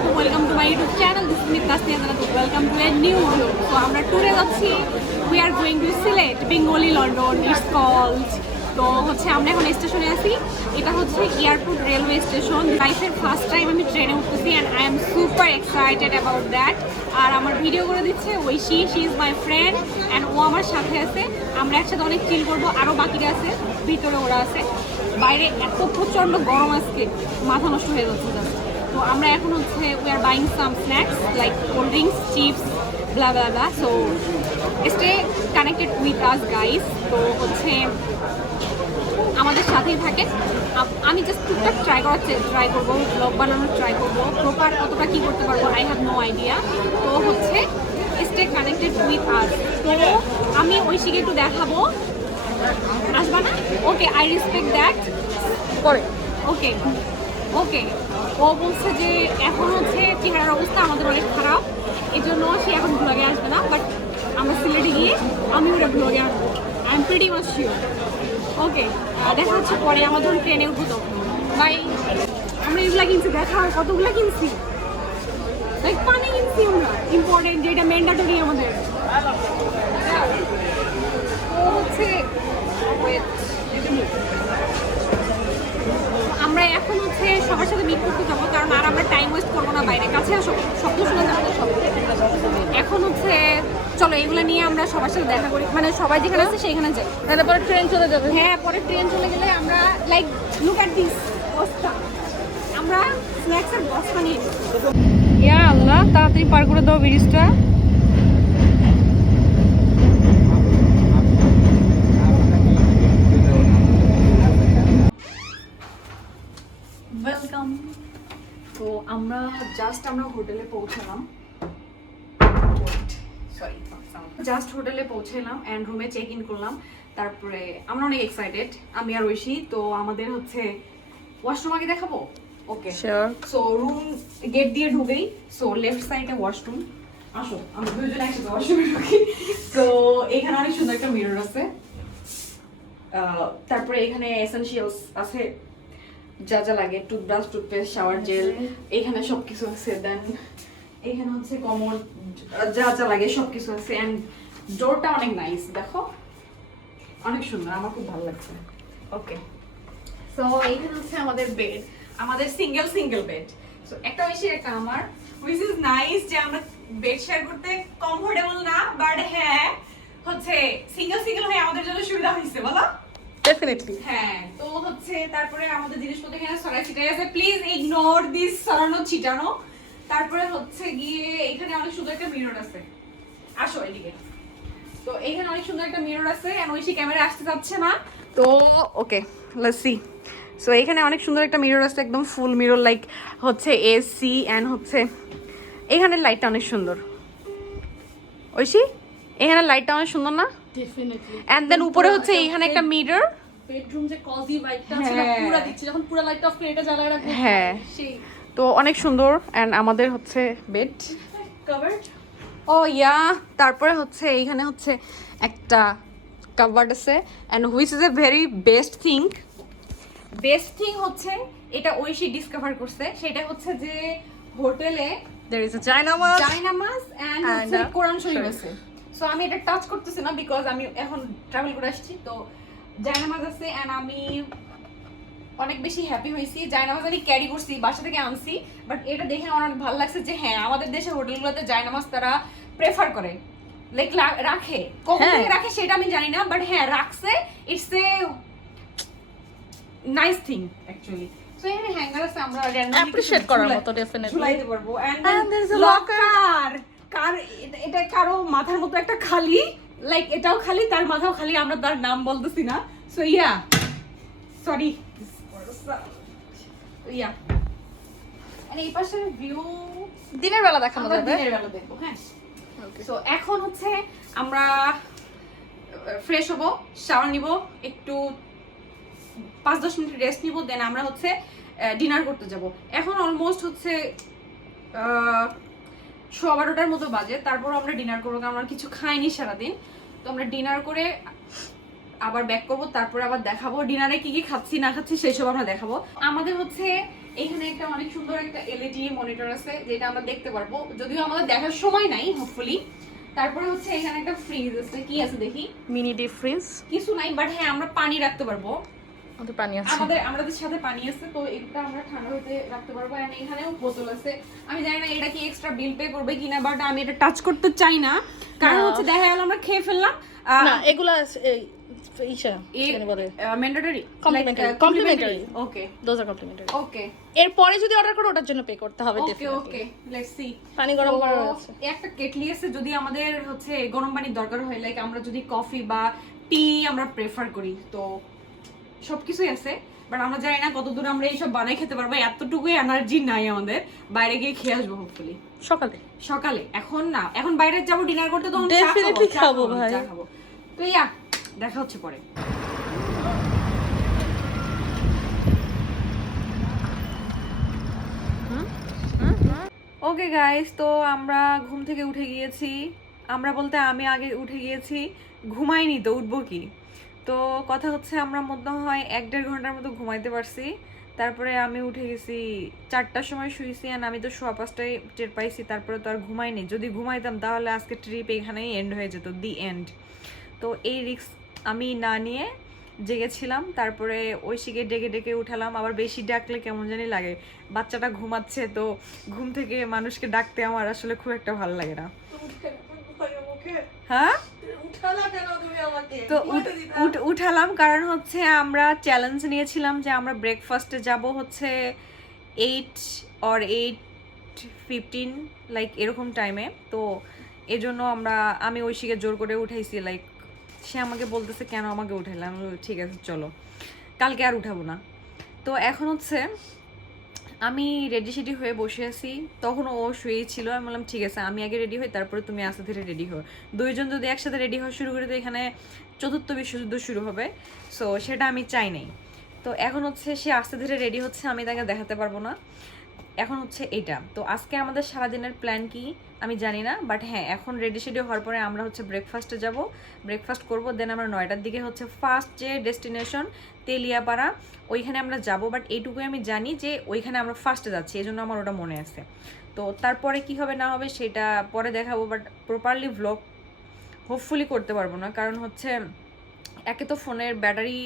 আলাইকুম, welcome to my YouTube channel. This is Tasnia Jannat, welcome to a new video. তো আমরা ট্যুরে যাচ্ছি, we are going to Sylhet, Bengali London it's called. তো হচ্ছে আমরা এখন স্টেশনে আছি, এটা হচ্ছে এয়ারপোর্ট রেলওয়ে স্টেশন। লাইফের ফার্স্ট টাইম আমি ট্রেনে উঠতেছি and I am super excited about that. আর আমার ভিডিও করে দিচ্ছে Oishi, she is my friend and ও আমার সাথে আছে। আমরা একসাথে অনেক চিল করবো, আরও বাকিরা আছে, ভিতরে ওরা আছে। বাইরে এত প্রচণ্ড গরম আজকে, মাথা নষ্ট হয়ে যাচ্ছে জাস্ট। তো আমরা এখন হচ্ছে we are buying some snacks like cold drinks, chips, blah blah blah. So stay connected with us guys. তো হচ্ছে আমাদের সাথেই থাকে। আমি জাস্ট টুকটাক ট্রাই করবো, ব্লগ বানানোর ট্রাই করবো। প্রপার কতটা কী করতে পারবো আই হ্যাভ নো আইডিয়া। তো হচ্ছে স্টে কানেক্টেড উইথ আস। তো আমি ঐশীকে একটু দেখাবো, আসবা না? ওকে, আই রেসপেক্ট দ্যাট। পরে ওকে ওকে ও বলছে যে এখন হচ্ছে চেহারার অবস্থা আমাদের অনেক খারাপ, এই জন্য সে এখন ব্লগে আসবে না। বাট আমরা সিলেটে গিয়ে আমি ওরা ব্লগে আসবো, I am pretty much sure. Okay, দেখা হচ্ছে পরে। আমার ধরুন ট্রেনে উঠবো তো বাই। আমরা এগুলা কিনছি, দেখা হয় কতগুলা কিনছি। লাইক পানি কিনছি আমরা, ইম্পর্টেন্ট, যেটা ম্যান্ডেটরি আমাদের। ও হচ্ছে আমরা এখন হচ্ছে সবার সাথে মিট করতে যাবো, কারণ আর আমরা টাইম ওয়েস্ট করবো না। বাইরে কাছে আসো, শব্দ শোনা যাবে না। শব্দ এখন হচ্ছে চলো এগুলো নিয়ে আমরা সবার সাথে দেখা করি, মানে সবাই যেখানে আছে সেইখানে যাই। তাহলে পরে ট্রেন চলে যাবে। হ্যাঁ, পরে ট্রেন চলে গেলে আমরা লাইক লুক অ্যাট দিস বস্তা, আমরা স্ন্যাক্সের বস্তা নিয়ে ইয়া আল্লাহ, তাড়াতাড়ি পার করে দাও ব্রিজটা। ওয়েলকাম। তো আমরা হোটেলে পৌঁছালাম, জাস্ট হোটেলে পৌঁছালাম অ্যান্ড রুমে চেক ইন করলাম। তারপরে আমরা অনেক এক্সাইটেড, আমি আর ঐশী। তো আমাদের হচ্ছে ওয়াশরুম আগে দেখাবো। ওকে, সো রুম গেট দিয়ে ঢুকেই, সো লেফট সাইডে ওয়াশরুম। আসো আমরা দুজন একসাথে ওয়াশরুমে ঢুকি। তো এখানে অনেক সুন্দর একটা মিরর আছে। তারপরে এখানে এসেনশিয়ালস আছে, যা যা লাগে, টুথব্রাশ, টুথপেস্ট, শাওয়ার জেল, এখানে সবকিছু আছে। দেন এখানে হচ্ছে কমোড, যা যা লাগে সবকিছু আছে। এন্ড ডোরটা অনেক নাইস, দেখো অনেক সুন্দর, আমার খুব ভালো লাগছে। ওকে, সো এইখানে হচ্ছে আমাদের বেড, আমাদের সিঙ্গেল বেড। সো একটা ঐশী একটা আমার, হুইচ ইজ নাইস যে আমরা বেড শেয়ার করতে কমফোর্টেবল না, বাট হ্যাঁ হচ্ছে সিঙ্গেল হয়ে আমাদের জন্য সুবিধা হয়েছে, বলো? ডেফিনেটলি হ্যাঁ। তো হচ্ছে তারপরে আমাদের জিনিসপত্র এখানে ছড়াই ছিটাই আছে, প্লিজ ইগনোর দিস ছড়ানো ছিটানো। তারপরে হচ্ছে গিয়ে এখানে অনেক সুন্দর একটা মিরর আছে, আসো এদিকে। তো এখানে অনেক সুন্দর একটা মিরর আছে এন্ড ঐশী ক্যামেরা আসতে যাচ্ছে না। তো ওকে, লেটস সি। সো এখানে অনেক সুন্দর একটা মিরর আছে, একদম ফুল মিরর, লাইক হচ্ছে এসি এন্ড হচ্ছে এখানে লাইটটা অনেক সুন্দর। ঐশী এখানে লাইটটা অনেক সুন্দর না? ডেফিনেটলি। এন্ড দেন উপরে হচ্ছে এখানে একটা মিরর, বেডরুম যে কজি ভাইবটা আছে না পুরো দিচ্ছে, যখন পুরো লাইট অফ করে এটা জ্বালায় রাখবো। হ্যাঁ সেই তো অনেক সুন্দর। এন্ড আমাদের হচ্ছে বেড কভারড। ও ইয়া, তারপরে হচ্ছে এইখানে হচ্ছে একটা কাভার্ড আছে and which is a very best thing হচ্ছে এটা ঐশী ডিসকভার করছে। সেটা হচ্ছে যে হোটেলে দেয়ার ইজ আ জায়নামাজ এন্ড হচ্ছে কোরআন শরীফ আছে। সো আমি এটা টাচ করতেছি না বিকজ আমি এখন ট্রাভেল করে আসছি। তো জায়নামাজ আছে এন্ড আমি অনেক বেশি হ্যাপি হয়েছি। জায়নামাজ আমি ক্যারি করছি, বাসা থেকে আনছি, বাট এটা দেখে আমার অনেক ভালো লাগছে যে হ্যাঁ আমাদের দেশের হোটেলগুলোতে জায়নামাজ তারা প্রেফার করে, লাইক রাখে। কখন থেকে রাখে সেটা আমি জানি না, বাট হ্যাঁ রাখছে, it's a nice thing actually. So এখানে হ্যাঙ্গার আছে, আমরা অ্যাপ্রিশিয়েট করার মতো ডেফিনেটলি ঝুলাইতে পারবো। And there is a locker, এটা কারো মাথার মতো একটা খালি, লাইক এটাও খালি, তার মাথাও খালি, আমরা তার নাম বলতেছি না। সো ইয়া সরি ইয়া। মানে এই পাশের ভিউ দিনের বেলা দেখানো যাবে, দিনের বেলা দেখবো। হ্যাঁ, সো এখন হচ্ছে আমরা ফ্রেশ হবো, শাওয়ার নিব, একটু 5-10 মিনিট রেস্ট নিব, দেন আমরা হচ্ছে ডিনার করতে যাব। এখন অলমোস্ট হচ্ছে 12:15 মতো বাজে। তারপর আমরা ডিনার করবো, কারণ আমরা কিছু খাইনি সারাদিন। তো আমরা ডিনার করে আবার ব্যাক করবো, তারপরে আবার দেখাবো ডিনারে কি কি খাচ্ছি না খাচ্ছি, সেই সব আমরা দেখাবো। আমাদের হচ্ছে এইখানে একটা অনেক সুন্দর একটা এলইডি মনিটর আছে যেটা আমরা দেখতে পারবো, যদিও আমাদের দেখার সময় নাই হোপফুলি। তারপরে হচ্ছে এখানে একটা ফ্রিজ আছে, কি আছে দেখি, মিনি ডিপ ফ্রিজ, কিছু নাই বাট হ্যাঁ আমরা পানি রাখতে পারবো, আমাদের পানি আছে। আমাদের সাথে পানি আছে, তো এটা আমরা ঠান্ডা হতে রাখতে পারবো। এন্ড এখানেও বোতল আছে। আমি জানি না এটা কি এক্সট্রা বিল পে করবে কিনা, বাট আমি এটা টাচ করতে চাই না, কারণ হচ্ছে দেখা গেল আমরা খেয়ে ফেললাম। না এগুলা ইসা কি বলে, mandatory complimentary. Okay, those are complimentary. Okay, এরপরে যদি অর্ডার করো ওটার জন্য পে করতে হবে। Okay okay, let's see. পানি গরম করার আছে। একটা কেটলি আছে, যদি আমাদের হচ্ছে গরম পানির দরকার হয়, লাইক আমরা যদি কফি বা টি আমরা প্রেফার করি, তো সবকিছুই আছে। বাট আমরা জানি না কতদূর আমরা এইসব বানাই খেতে পারবো, এতটুকুই এনার্জি নাই আমাদের। বাইরে গিয়ে খেয়ে আসবো হোপফুলি সকালে। এখন না, এখন বাইরে যাবো ডিনার করতে, তখন ডেফিনেটলি খাবো ভাই। তো ইয়া, দেখা হচ্ছে পরে। ওকে গাইস, তো আমরা ঘুম থেকে উঠে গিয়েছি। আমরা বলতে আমি আগে উঠে গিয়েছি, ঘুমাইনি তো উঠবো কি। তো কথা হচ্ছে আমরা মধ্যে হয় 1-1.5 ঘন্টার মতো ঘুমাইতে পারছি। তারপরে আমি উঠে গেছি 4টার সময়, শুয়েছি। আর আমি তো 5:15টায় টের পাইছি, তারপরে তো আর ঘুমাইনি। যদি ঘুমাইতাম তাহলে আজকে ট্রিপ এখানেই এন্ড হয়ে যেত, দি এন্ড। তো এই রিস্ক আমি না নিয়ে জেগেছিলাম। তারপরে ঐশীকে ডেকে ডেকে উঠালাম। আবার বেশি ডাকলে কেমন জানি লাগে, বাচ্চাটা ঘুমাচ্ছে, তো ঘুম থেকে মানুষকে ডাকতে আমার আসলে খুব একটা ভালো লাগে না। হ্যাঁ, তো উঠালাম, কারণ হচ্ছে আমরা চ্যালেঞ্জ নিয়েছিলাম যে আমরা ব্রেকফাস্টে যাব হচ্ছে 8 or 8:15 লাইক এরকম টাইমে। তো এজন্য আমি ঐশীকে জোর করে উঠাইছি। লাইক সে আমাকে বলতেছে কেন আমাকে উঠাইলাম, ঠিক আছে চলো, কালকে আর উঠাবো না। তো এখন হচ্ছে আমি রেডি সেডি হয়ে বসে আছি, তখন ও শুয়েই ছিল। আমি বললাম ঠিক আছে আমি আগে রেডি হই, তারপরে তুমি আস্তে ধীরে রেডি হও। দুইজন যদি একসাথে রেডি হওয়া শুরু করি তো এখানে চতুর্থ বিশ্বযুদ্ধ শুরু হবে। সো সেটা আমি চাই নাই। তো এখন হচ্ছে সে আস্তে ধীরে রেডি হচ্ছে, আমি তাকে দেখাতে পারবো না। এখন হচ্ছে এইটা। তো আজকে আমাদের সারাদিনের প্ল্যান কি আমি জানি না, বাট হ্যাঁ এখন রেডি শেডি হওয়ার পরে আমরা হচ্ছে ব্রেকফাস্টে যাব, ব্রেকফাস্ট করব। দেন আমরা 9টার দিকে হচ্ছে ফার্স্ট যে ডেস্টিনেশন তেলিয়াপাড়া, ওইখানে আমরা যাব। বাট এইটুকুই আমি জানি যে ওইখানে আমরা ফার্স্টে যাচ্ছি, এই জন্য আমার ওটা মনে আছে। তো তারপরে কি হবে না হবে সেটা পরে দেখাবো, বাট প্রপারলি ভ্লগ হোপফুলি করতে পারবো না, কারণ হচ্ছে একে তো ফোনের ব্যাটারি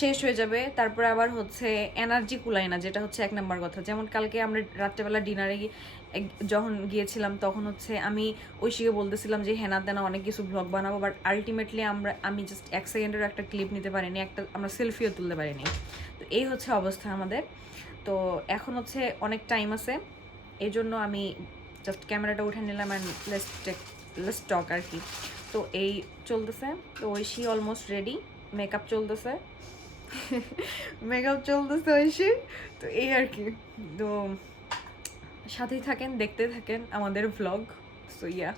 শেষ হয়ে যাবে, তারপরে আবার হচ্ছে এনার্জি কুলায় না, যেটা হচ্ছে 1 নাম্বার কথা। যেমন কালকে আমরা রাত্রেবেলা ডিনারে যখন গিয়েছিলাম, তখন হচ্ছে আমি ঐশীকে বলতেছিলাম যে হেনা তেনা অনেক কিছু ব্লগ বানাবো, বাট আলটিমেটলি আমি জাস্ট 1 সেকেন্ডের একটা ক্লিপ নিতে পারিনি, আমরা সেলফিও তুলতে পারিনি। তো এই হচ্ছে অবস্থা আমাদের। তো এখন হচ্ছে অনেক টাইম আছে, এই জন্য আমি জাস্ট ক্যামেরাটা উঠে নিলাম অ্যান্ড লেটস টক আর কি। তো এই চলতেছে। তো ঐশী অলমোস্ট রেডি, মেকআপ চলতেছে ঐশী। তো এই আর কি। তো সাথেই থাকেন, দেখতে থাকেন আমাদের ভ্লগ। So yeah.